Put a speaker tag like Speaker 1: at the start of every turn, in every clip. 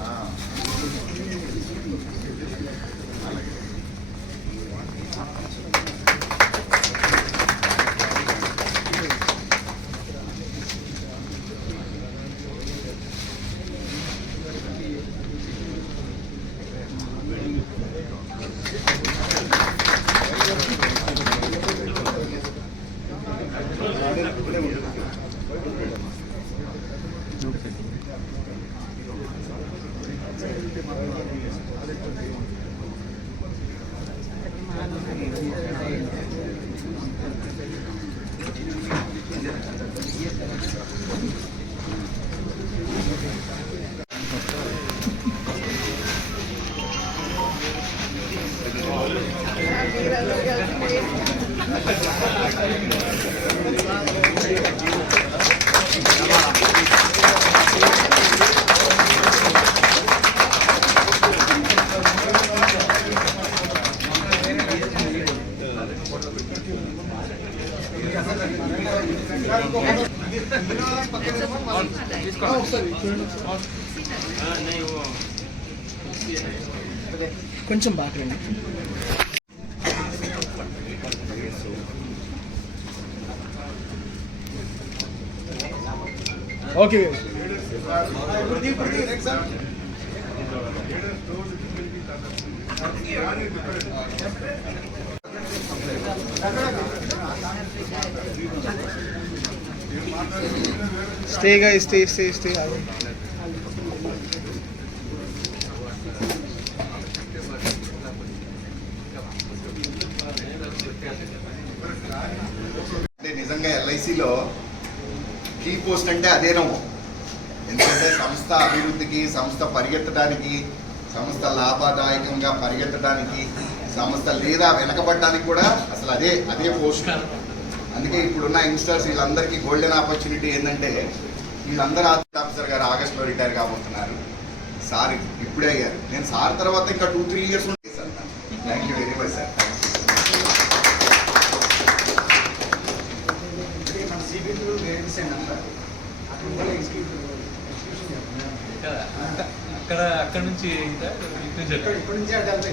Speaker 1: Ah. Gracias. కొంచెం బాగా రండి ఓకే స్టేగా స్టే స్టే స్టే
Speaker 2: అంటే నిజంగా ఎల్ఐసిలో కీ పోస్ట్ అంటే అదేనేమో ఎందుకంటే సంస్థ అభివృద్ధికి సంస్థ పరిగెత్తడానికి సంస్థ లాభదాయకంగా పరిగెత్తడానికి సంస్థ లేదా వెనకబడడానికి కూడా అసలు అదే అదే పోస్ట్. అందుకే ఇప్పుడున్న యంగ్స్టర్స్ వీళ్ళందరికీ గోల్డెన్ ఆపర్చునిటీ ఏంటంటే వీళ్ళందరూ ఆఫీసర్ గారు ఆగస్టులో రిటైర్ కాబోతున్నారు. సార్ ఇప్పుడే అయ్యారు. నేను సార్ తర్వాత ఇంకా టూ త్రీ ఇయర్స్ ఉంటే sir thank
Speaker 1: you very much sir అక్కడ
Speaker 3: అక్కడ నుంచి ఇంకా.
Speaker 1: ఇప్పటి నుంచి అంటే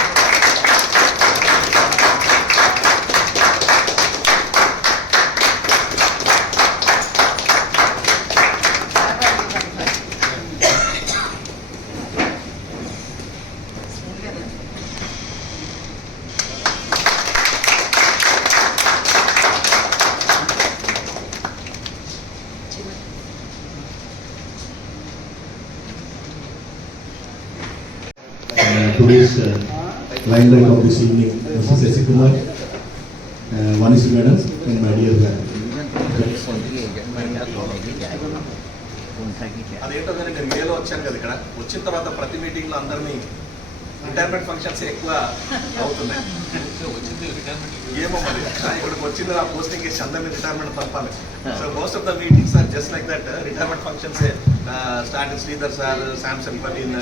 Speaker 4: today's line line of this evening Mister Shashi వనిష్ madam and my dear madam
Speaker 5: అదేంటో నేను మేలో వచ్చాను కదా ఇక్కడ. వచ్చిన తర్వాత ప్రతి మీటింగ్లో అందరినీ ఇంటర్నెట్ ఫంక్షన్స్ ఎక్కువ అవుతున్నాయి.
Speaker 3: వచ్చింది
Speaker 5: ఏమో మరి. ఆ, ఇక్కడికి వచ్చింది ఆ పోస్టింగ్ ఇచ్చి అందరినీ రిటైర్మెంట్ పంపాలి so most of the meetings are just like that retirement functions start Sridhar sir Samsung Praveen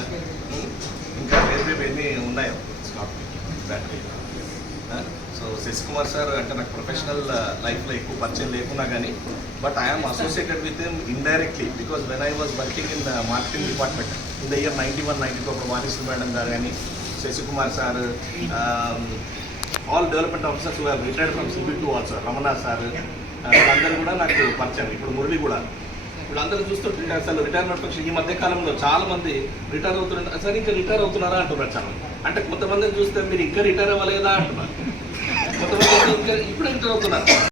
Speaker 5: ఇంకా వేరు వేరు ఎన్ని ఉన్నాయో? సో శశికుమార్ సార్ అంటే నాకు ప్రొఫెషనల్ లైఫ్లో ఎక్కువ పరిచయం లేకున్నా కానీ but I'm associated with him indirectly because when I was working in marketing department in the year ninety one ninety two అప్పుడు వాణిశ్రీ మేడం గారు కానీ Shashikumar sir all development officers retired from CB too also Ramana sir వాళ్ళందరూ కూడా నాకు పరిచయం ఇప్పుడు మురళి కూడా. ఇప్పుడు అందరూ చూస్తుంటే అసలు రిటైర్మెంట్ ఫంక్షన్ ఈ మధ్య కాలంలో చాలా మంది రిటైర్ అవుతున్నారు. సార్ ఇంకా రిటైర్ అవుతున్నారా? అంటున్నారు చాలా అంటే కొంతమందిని చూస్తే మీరు ఇంకా రిటైర్ అవ్వలేదా? అంటున్నారు. కొంతమంది ఇంకా ఇప్పుడు రిటైర్ అవుతున్నారు.